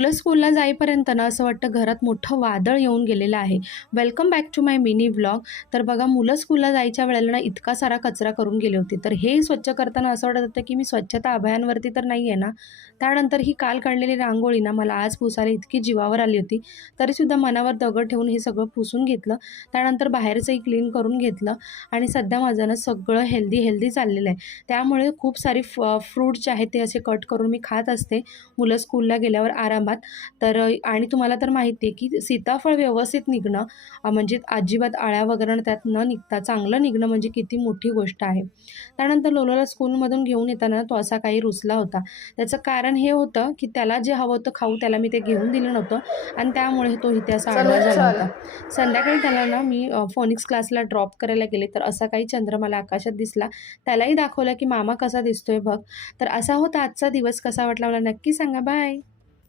मुलं स्कूलला जाईपर्यंत ना असं वाटतं घरात मोठं वादळ येऊन गेलेलं आहे. Welcome back to my mini vlog. तर बघा, मुलं स्कूलला जायच्या वेळेला ना इतका सारा कचरा करून गेली होती. तर हे स्वच्छ करताना असं वाटत होतं, की मी स्वच्छता अभियानवरती तर नाही आहे ना. त्यानंतर ही काल काढलेली रांगोळी ना मला आज पुसायला इतकी जीवावर आली होती. तरीसुद्धा मनावर दगड ठेवून हे सगळं पुसून घेतलं. त्यानंतर बाहेरचंही क्लीन करून घेतलं आणि सध्या माझं ना सगळं हेल्दी चाललेलं आहे. त्यामुळे खूप सारी फ्रूट जे आहेत ते असे कट करून मी खात असते मुलं स्कूलला गेल्यावर आरामात. तर आणि तुम्हाला तर माहिती आहे की सीताफळ व्यवस्थित निघणं म्हणजे अजिबात आळ्या वगैरे त्यात न निघता चांगलं निघणं म्हणजे किती मोठी गोष्ट आहे. त्यानंतर लोलोला स्कूलमधून घेऊन येताना तो असा काही रुसला होता. त्याचं कारण हे होतं की त्याला जे हवं होतं खाऊ त्याला मी ते घेऊन दिलं नव्हतं आणि त्यामुळे तो इथे असा आडवा चल झाला चल. होता. संध्याकाळी त्याला ना मी फोनिक्स क्लासला ड्रॉप करायला गेले तर असा काही चंद्र मला आकाशात दिसला. त्यालाही दाखवलं की मामा कसा दिसतोय बघ. तर असा होता आजचा दिवस. कसा वाटला मला नक्की सांगा. बाय.